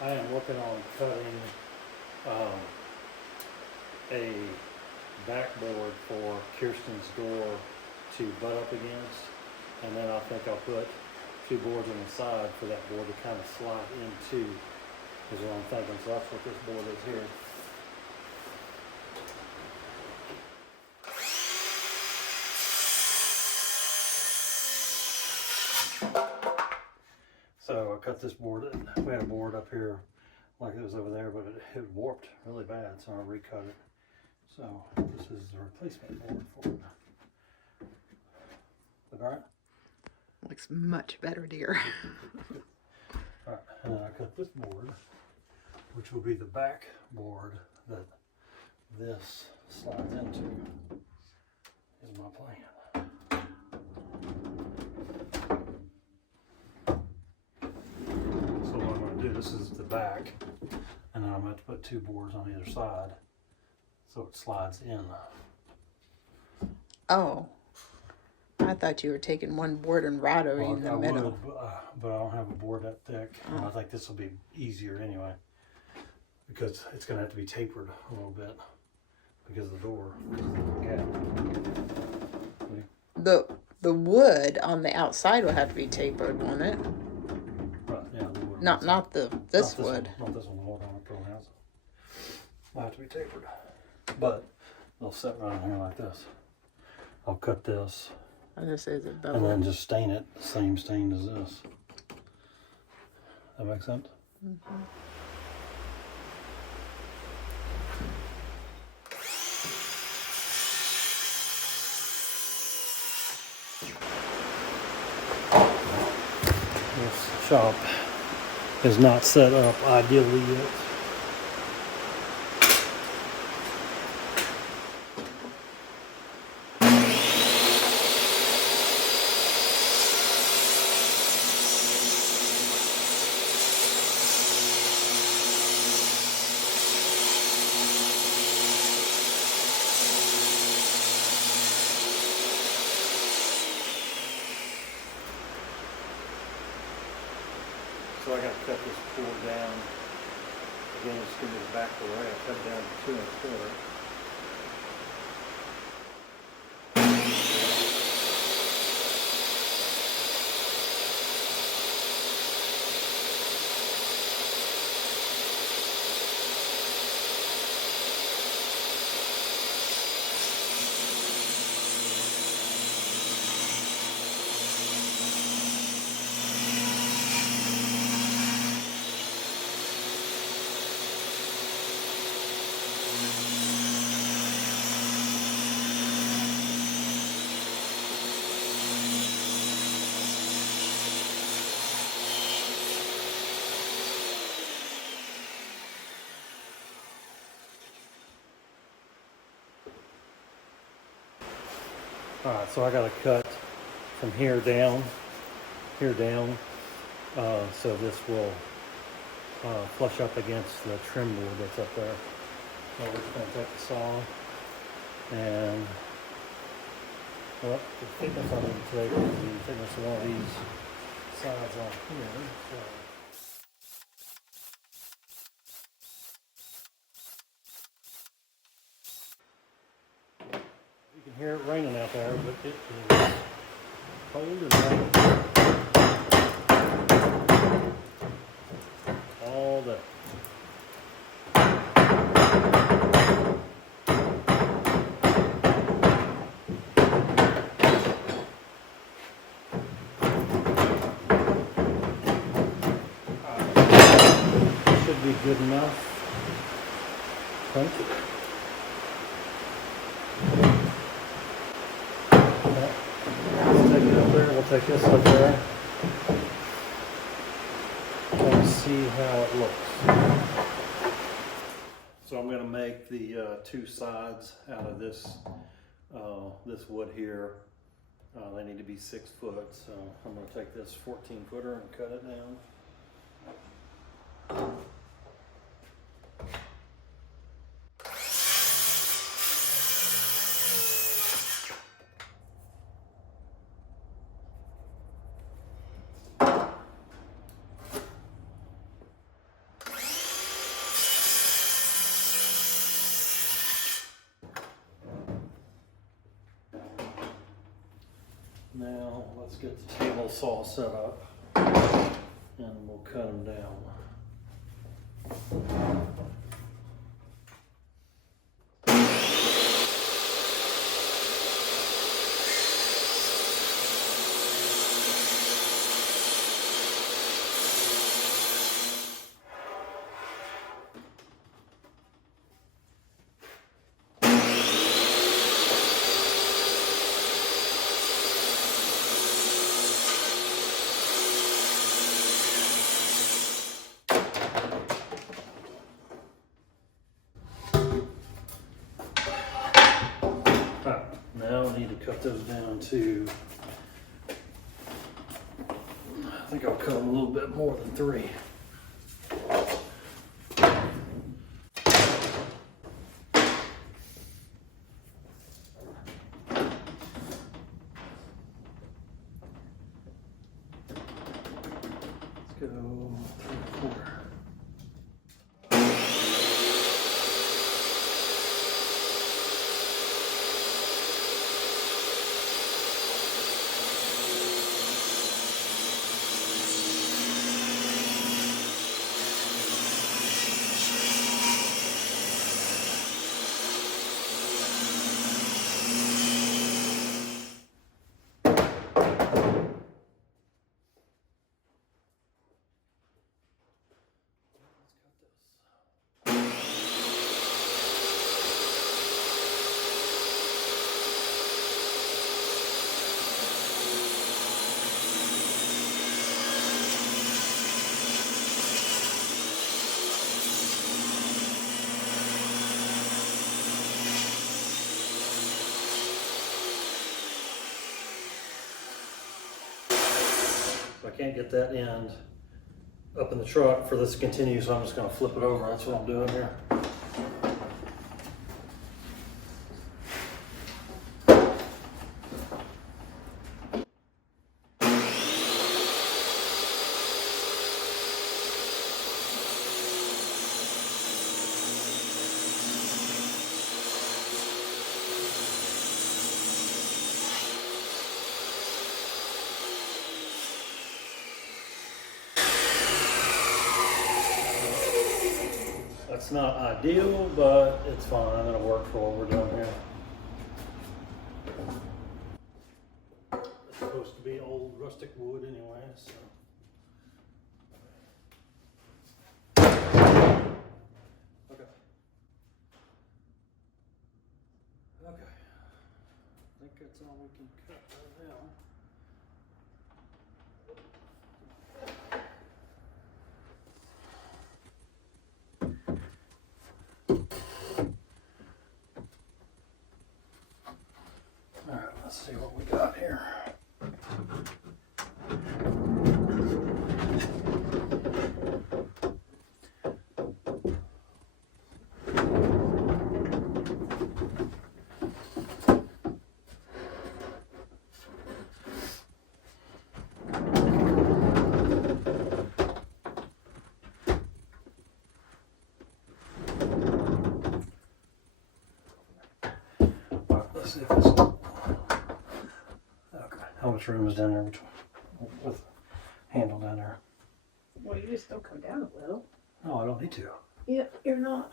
I am working on cutting a backboard for Kirsten's door to butt up against, and then I think I'll put two boards on the side for that board to kind of slide into, is what I'm thinking. So that's what this board is here. So I cut this board, we had a board up here like it was over there, but it warped really bad, so I recut it. So this is the replacement board for it. Look all right? Looks much better, dear. All right, and then I cut this board, which will be the back board that this slides into, is my plan. So what I'm going to do, this is the back, and then I'm going to put two boards on either side so it slides in. Oh, I thought you were taking one board and routing in the middle. Would, but I don't have a board that thick, and I think this will be easier anyway, because it's going to have to be tapered a little bit because of the door. Yeah. The wood on the outside will have to be tapered, won't it? Right, yeah. The wood Not this wood. Not this one. Hold on, pro house. Will have to be tapered, but they'll sit right here like this. I'll cut this. This is a And bevel. then just stain it the same stain as this. That makes sense? Mm-hmm. This shop is not set up ideally yet. So I got to cut this board down. Again, it's going to be the back of the way. I cut it down to 2 1/4. Alright, so I got to cut from here down, so this will flush up against the trim board that's up there. So we're just going to take the saw and, well, the thickness I need to take is the thickness of one of these sides on here. So. You can hear it raining out there, but it is cold and raining all day. Should be good enough. Thank you. Let's take it up there. We'll take this up there. And see how it looks. So I'm going to make the two sides out of this this wood here. They need to be 6 foot. So I'm going to take this 14-footer and cut it down. let's get the table saw set up and we'll cut them down. Now I need to cut those down to, I think I'll cut them a little bit more than 3. Let's go 3/4. So I can't get that end up in the truck for this to continue, so I'm just going to flip it over. That's what I'm doing here. It's not ideal, but it's fine. It'll work for what we're doing here. It's supposed to be old rustic wood anyway, so. Okay. Okay. I think that's all we can cut right now. Let's see what we got here. Let's see if it's okay. How much room is down there with handle down there? Well, you just don't come down a little. No, I don't need to. Yeah, you're not.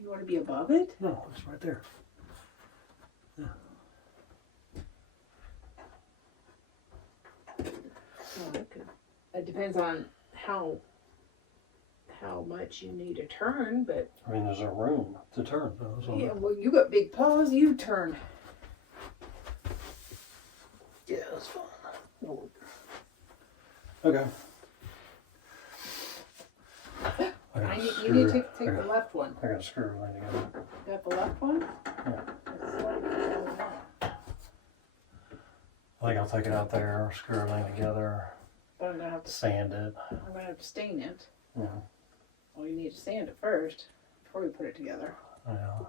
You want to be above it? No, it's right there. Yeah. Oh, okay. It depends on how much you need to turn, but I mean, there's a room to turn. yeah, well, you got big paws. You turn. Yeah, that's fine. Okay. You need to take the left one. I got to screw everything together. You got the left one? Yeah. I think I'll take it out there, screw everything together, But I'm gonna have to sand it. I'm gonna have to stain it. Yeah. Well, you need to sand it first before we put it together. Yeah.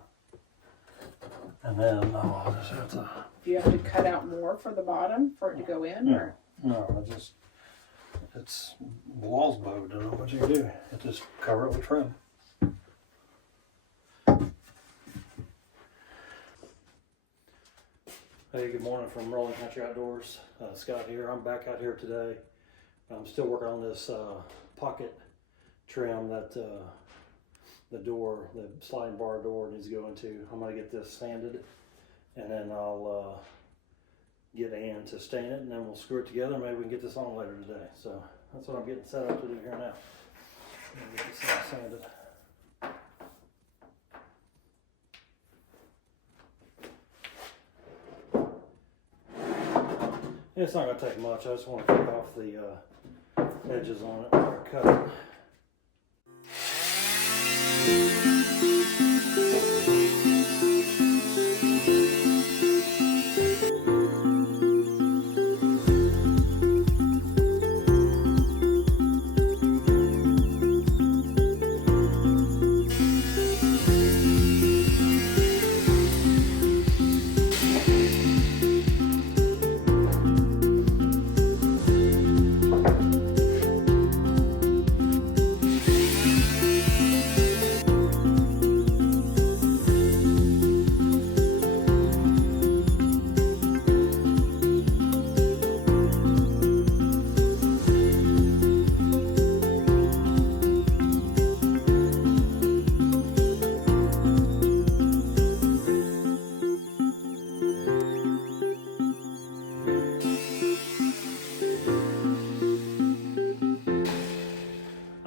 And then I'll just have to. Do you have to cut out more for the bottom for it to go in, Yeah. or? No, it's walls bowed. I don't know what you can do. You just cover it with trim. Hey, good morning from Rolling Country Outdoors. Scott here. I'm back out here today. I'm still working on this pocket trim that the door, the sliding bar door needs to go into. I'm going to get this sanded, and then I'll get Ann to stain it, and then we'll screw it together. Maybe we can get this on later today. So that's what I'm getting set up to do here now. Get this thing sanded. It's not going to take much. I just want to cut off the edges on it where I cut it.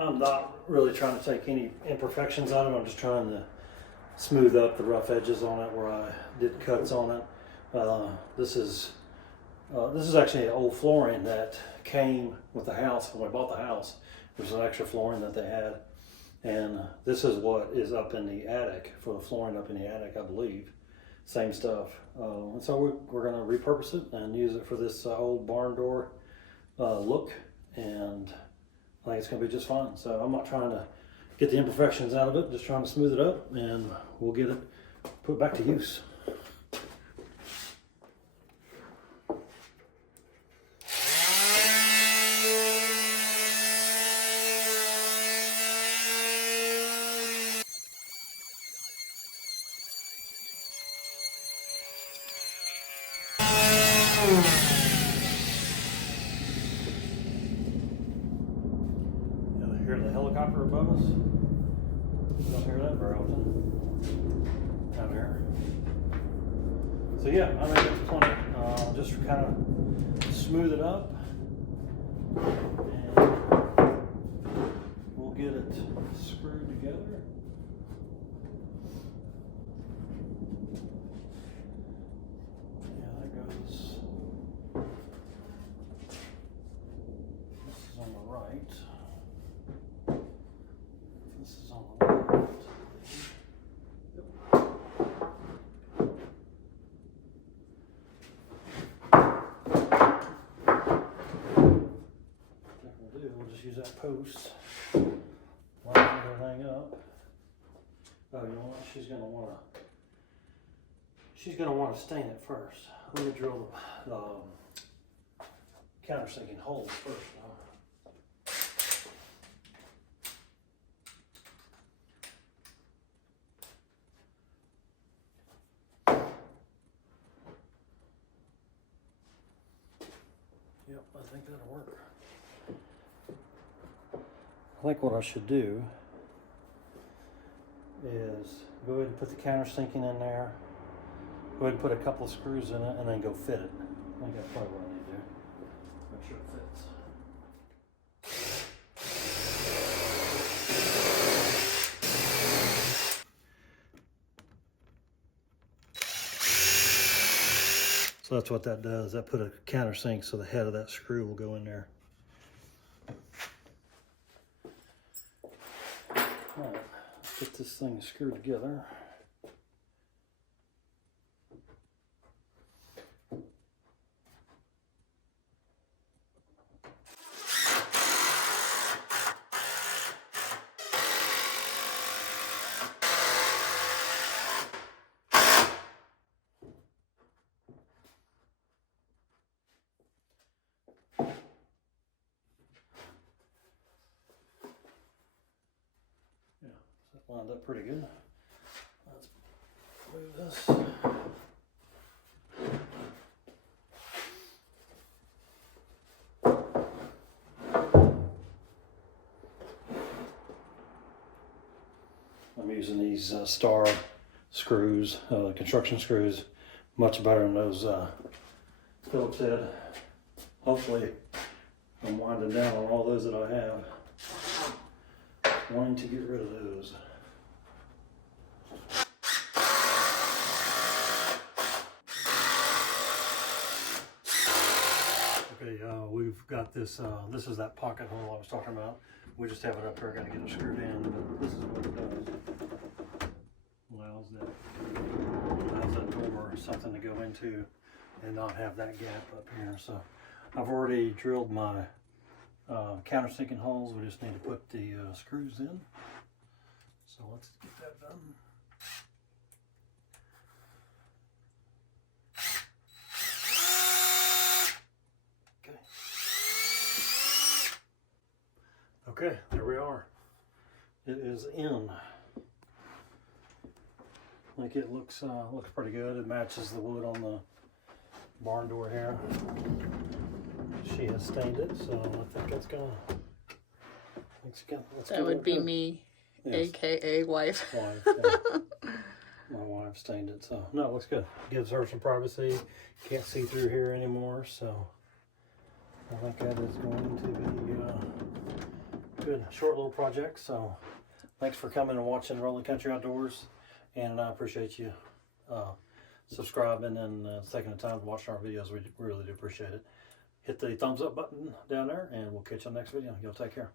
I'm not really trying to take any imperfections out of it. I'm just trying to smooth up the rough edges on it where I did cuts on it. This is actually an old flooring that came with the house when we bought the house. There was an extra flooring that they had, and this is what is up in the attic for the flooring up in the attic, I believe. Same stuff. And so we're going to repurpose it and use it for this old barn door look, and I think it's going to be just fine. So I'm not trying to get the imperfections out of it, just trying to smooth it up, and we'll get it put back to use. Hear the helicopter above us. You don't hear that very often out here. So yeah, I think that's plenty. Just kind of smooth it up, and we'll get it screwed together. Yeah, there goes. This is on the right. This is on the left. Yep. What we'll do, we'll just use that post, line everything up. Oh, you know what? She's gonna want to stain it first. Let me drill the countersinking holes first. Yep, I think that'll work. I think what I should do is go ahead and put the countersinking in there, go ahead and put a couple of screws in it, and then go fit it. I think that's probably what I need to do. Make sure it fits. So that's what that does. That put a countersink so the head of that screw will go in there. All right, let's get this thing screwed together. Lined up pretty good. Let's move this. using these star screws, construction screws, much better than those Phillips head. Hopefully I'm winding down on all those that I have. Wanting to get rid of those. Okay, we've got this, this is that pocket hole I was talking about. We just have it up there, gotta get it screwed in, but this is what it does. Allows that door or something to go into and not have that gap up here. So I've already drilled my countersinking holes. We just need to put the screws in. So let's get that done. Okay, there we are. It is in. I think it looks pretty good. It matches the wood on the barn door here. She has stained it, so I think that's gonna. That would be me, yes. AKA wife. Wife, yeah. My wife stained it, so no, it looks good. Gives her some privacy. Can't see through here anymore, so I think that is going to be good. Short little project. So thanks for coming and watching Rolling Country Outdoors, and I appreciate you subscribing and taking the time to watch our videos. We really do appreciate it. Hit the thumbs up button down there, and we'll catch you on the next video. Y'all take care.